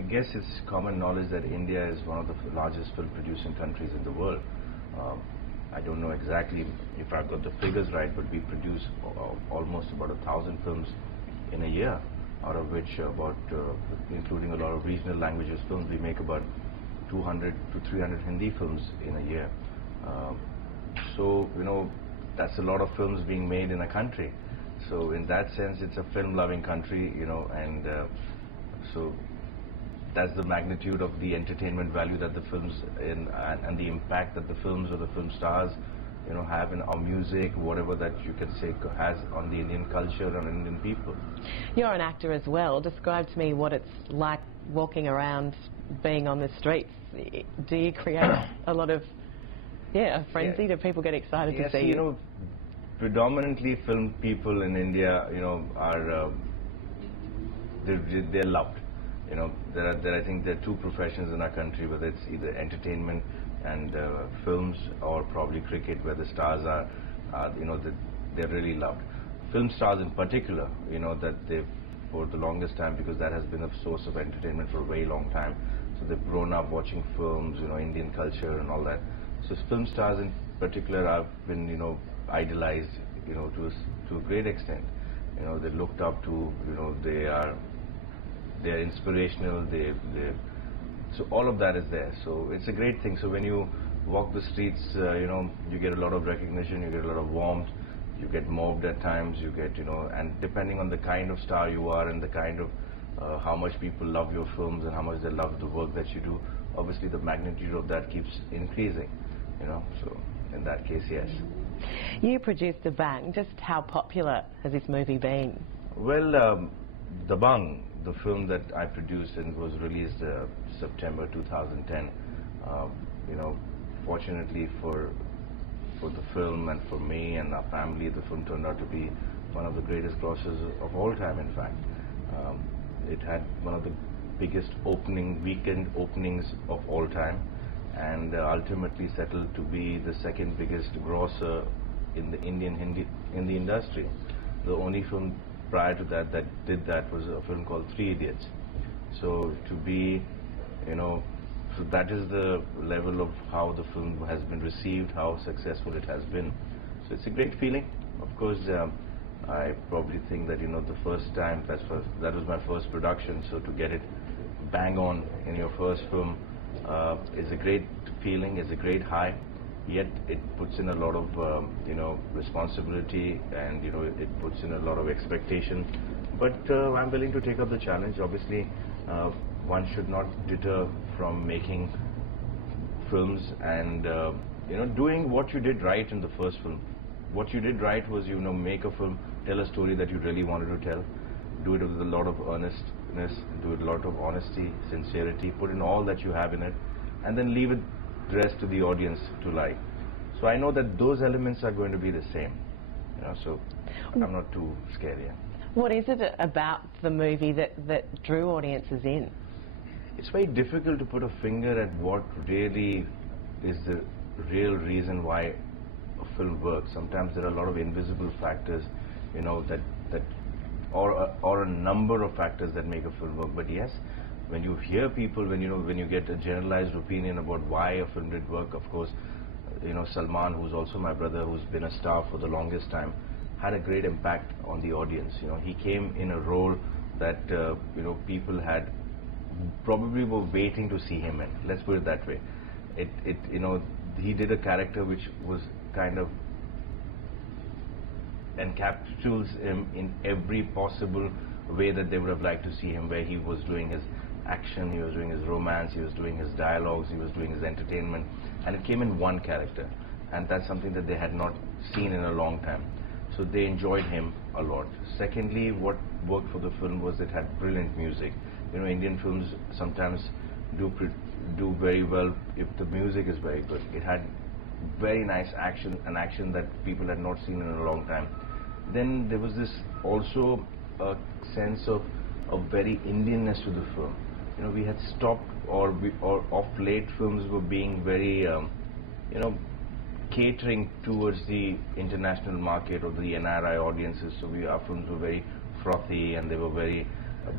I guess it's common knowledge that India is one of the largest film producing countries in the world. I don't know exactly if I've got the figures right, but we produce almost about 1,000 films in a year, out of which including a lot of regional languages films, we make about 200 to 300 Hindi films in a year. So, you know, that's a lot of films being made in a country. So in that sense, it's a film-loving country, you know, and so that's the magnitude of the entertainment value that the films and the impact that the films or the film stars, you know, have in our music, whatever that you can say has on the Indian culture and Indian people. You're an actor as well. Describe to me what it's like walking around, being on the streets. Do you create a lot of, a frenzy? Do people get excited to see you? You know, predominantly film people in India, you know, are they're loved. You know, I think there are two professions in our country, whether it's either entertainment and films, or probably cricket, where the stars are you know, they're really loved. Film stars in particular, you know, that they've, for the longest time, because that has been a source of entertainment for a very long time. So they've grown up watching films, you know, Indian culture and all that. So film stars in particular have been, you know, idolized, you know, to a great extent. You know, they're looked up to, you know, they're inspirational, so all of that is there. So it's a great thing. So when you walk the streets, you know, you get a lot of recognition, you get a lot of warmth, you get mobbed at times, you get, you know, and depending on the kind of star you are and the kind of how much people love your films and how much they love the work that you do, obviously the magnitude of that keeps increasing, you know. So in that case, yes. You produced Dabangg. Just how popular has this movie been? Well, Dabangg, the film that I produced and was released September 2010, you know, fortunately for the film and for me and our family, the film turned out to be one of the greatest grosses of all time, in fact. It had one of the biggest weekend openings of all time, and ultimately settled to be the second biggest grosser in the Indian Hindi industry. The only film prior to that did that was a film called Three Idiots. So to be, you know, so that is the level of how the film has been received, how successful it has been. So it's a great feeling. Of course, I probably think that, you know, the first time, that was my first production, so to get it bang on in your first film is a great feeling, is a great high. Yet it puts in a lot of you know, responsibility, and you know, it puts in a lot of expectation. But I'm willing to take up the challenge. Obviously, one should not deter from making films and you know, doing what you did right in the first film. What you did right was, you know, make a film, tell a story that you really wanted to tell, do it with a lot of earnestness, do it with a lot of honesty, sincerity, put in all that you have in it, and then leave it the rest to the audience to like. So I know that those elements are going to be the same, you know, so I'm not too scared yet. What is it about the movie that drew audiences in? It's very difficult to put a finger at what really is the real reason why a film works. Sometimes there are a lot of invisible factors, you know, or a number of factors that make a film work. But yes, when you hear people, when you get a generalized opinion about why a film did work, of course, you know, Salman, who's also my brother, who's been a star for the longest time, had a great impact on the audience. You know, he came in a role that you know, people had probably were waiting to see him in. Let's put it that way. You know, he did a character which was kind of encapsulates him in every possible way that they would have liked to see him, where he was doing his action, he was doing his romance, he was doing his dialogues, he was doing his entertainment, and it came in one character, and that's something that they had not seen in a long time. So they enjoyed him a lot. Secondly, what worked for the film was it had brilliant music. You know, Indian films sometimes do very well if the music is very good. It had very nice action, an action that people had not seen in a long time. Then there was this also a sense of very Indianness to the film. You know, we had stopped, or of late films were being very, you know, catering towards the international market or the NRI audiences. So our films were very frothy, and they were very,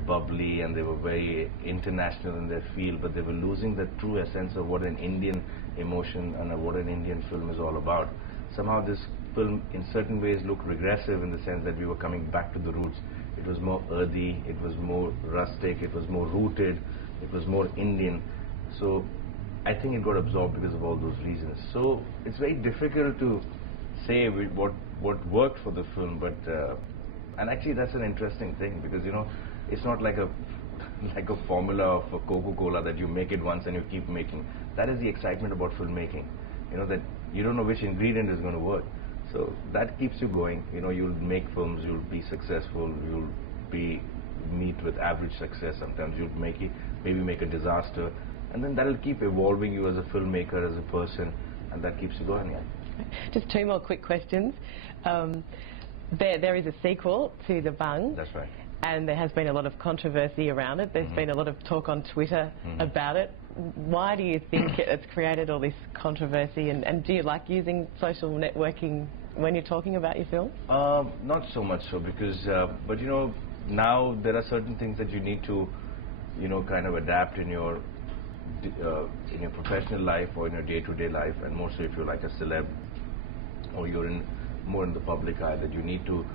bubbly and they were very international in their field, but they were losing the true essence of what an Indian emotion and what an Indian film is all about. Somehow this film in certain ways looked regressive in the sense that we were coming back to the roots. It was more earthy, it was more rustic, it was more rooted, it was more Indian. So I think it got absorbed because of all those reasons. So it's very difficult to say what worked for the film, but and actually that's an interesting thing, because you know, it's not like a formula of a Coca-Cola that you make it once and you keep making. That is the excitement about filmmaking, you know, that you don't know which ingredient is going to work. So that keeps you going. You know, you'll make films, you'll be successful, you'll meet with average success. Sometimes you'll maybe make a disaster, and then that'll keep evolving you as a filmmaker, as a person, and that keeps you going. Yeah. Just 2 more quick questions. There is a sequel to Dabangg. That's right. And there has been a lot of controversy around it. There's been a lot of talk on Twitter about it. Why do you think it's created all this controversy, and do you like using social networking when you're talking about your film? Not so much so, because but you know, now there are certain things that you need to, you know, kind of adapt in your professional life or in your day-to-day life, and more so if you're like a celeb or you're more in the public eye, that you need to.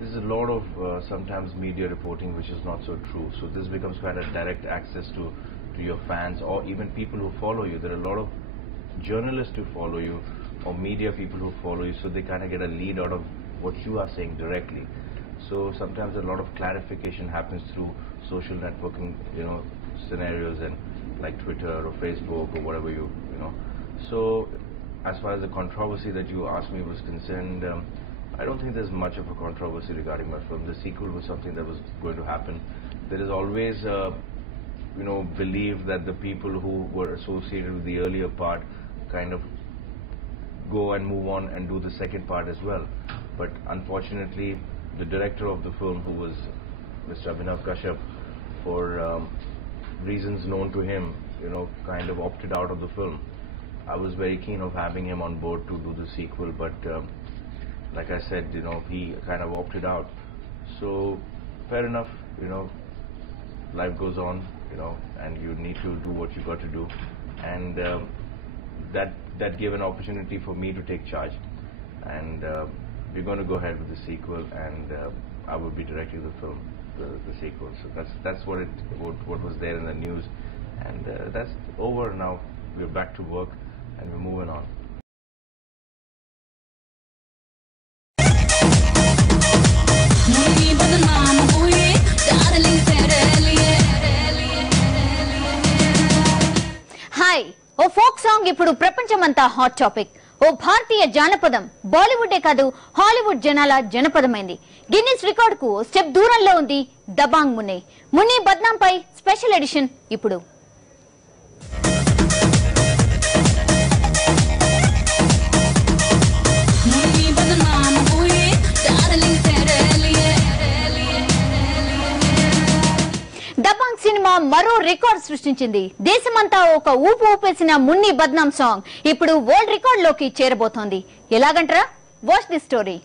There's a lot of sometimes media reporting which is not so true. So this becomes quite a direct access to your fans or even people who follow you. There are a lot of journalists who follow you or media people who follow you, so they kind of get a lead out of what you are saying directly. So sometimes a lot of clarification happens through social networking, you know, scenarios, and like Twitter or Facebook or whatever you know. So as far as the controversy that you asked me was concerned, I don't think there's much of a controversy regarding my film. The sequel was something that was going to happen. There is always, you know, belief that the people who were associated with the earlier part kind of go and move on and do the second part as well. But unfortunately, the director of the film, who was Mr. Abhinav Kashyap, for reasons known to him, you know, kind of opted out of the film. I was very keen of having him on board to do the sequel, but like I said, you know, he kind of opted out. So fair enough, you know, life goes on, you know, and you need to do what you got to do, and that gave an opportunity for me to take charge, and we're going to go ahead with the sequel, and I will be directing the film, the sequel. So that's what was there in the news, and that's over now. We're back to work and we're moving on. Hi, ఓ folk song ఇప్పుడు ప్రపంచమంతా hot topic. ఓ భారతీయ జానపదం బాలీవుడే కాదు Hollywood జనాల జనపదమైంది. Guinness record కు step దూరంలో ఉంది దబాంగ్ మున్ని. మున్ని బద్నాం పై స్పెషల్ ఎడిషన్ ఇప్పుడు. దబాంగ్ సినిమా మరో రికార్డ్ సృష్టించింది. దేశమంతా ఒక ఊపు ఊపేసిన మున్ని బద్నాం సాంగ్ ఇప్పుడు వరల్డ్ రికార్డ్ లోకి చేరబోతోంది. ఎలాగంటారా? Watch the story.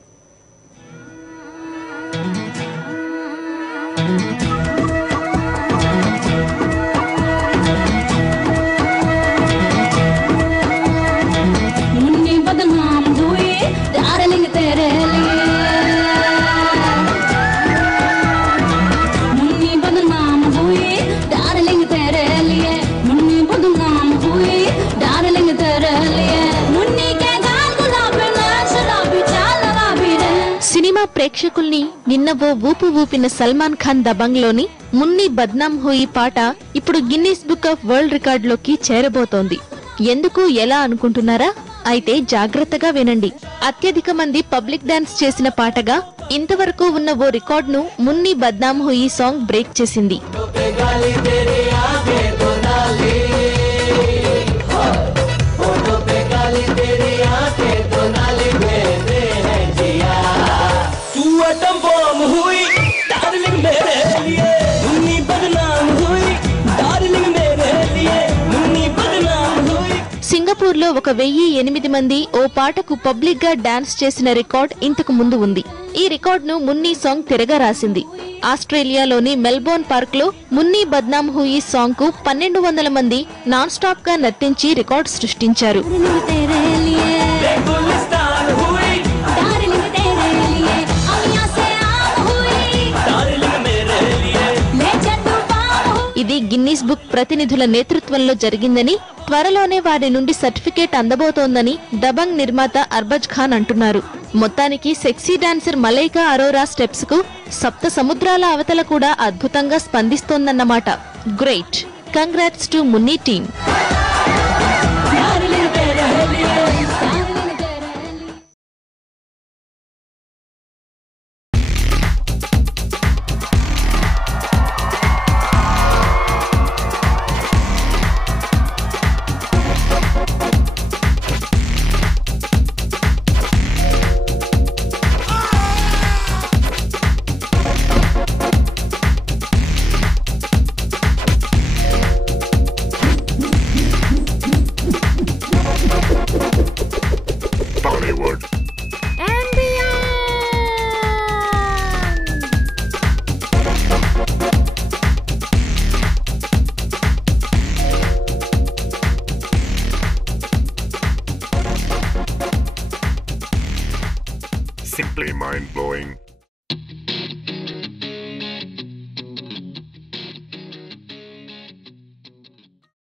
సినిమా ప్రేక్షకుల్ని నిన్న ఓ ఊపు ఊపిన సల్మాన్ ఖాన్ దబంగ్ లోని మున్ని బద్నాం హుయి పాట ఇప్పుడు Guinness book of world record లోకి చేరబోతోంది. ఎందుకు ఎలా అనుకుంటున్నారా? అయితే జాగ్రత్తగా వినండి. అత్యధిక మంది పబ్లిక్ డాన్స్ చేసిన పాటగా ఇంతవరకు ఉన్న ఓ రికార్డ్ ను మున్ని బద్నాం హుయి సాంగ్ బ్రేక్ చేసింది. సింగపూర్ లో 1008 మంది ఓ పాటకు పబ్లిక్ గా డాన్స్ చేసిన రికార్డ్ ఇంతకు ముందు ఉంది. ఈ రికార్డును మున్నీ సాంగ్ తిరగా రాసింది. ఆస్ట్రేలియాలోని మెల్బోర్న్ పార్క్ లో మున్నీ బద్నామ్ హుయి సాంగ్ కు 1200 మంది నాన్ స్టాప్ గా నర్తించి రికార్డు సృష్టించారు. ఇది గిన్నీస్ బుక్ ప్రతినిధుల నేతృత్వంలో జరిగిందని, త్వరలోనే వారి నుండి సర్టిఫికేట్ అందబోతోందని దబంగ్ నిర్మాత అర్బజ్ ఖాన్ అంటున్నారు. మొత్తానికి sexy dancer Malaika Arora steps కు సప్త సముద్రాల అవతల కూడా అద్భుతంగా స్పందిస్తోందన్నమాట. Great, congrats to Munni team. Bollywood. And Simply mind-blowing.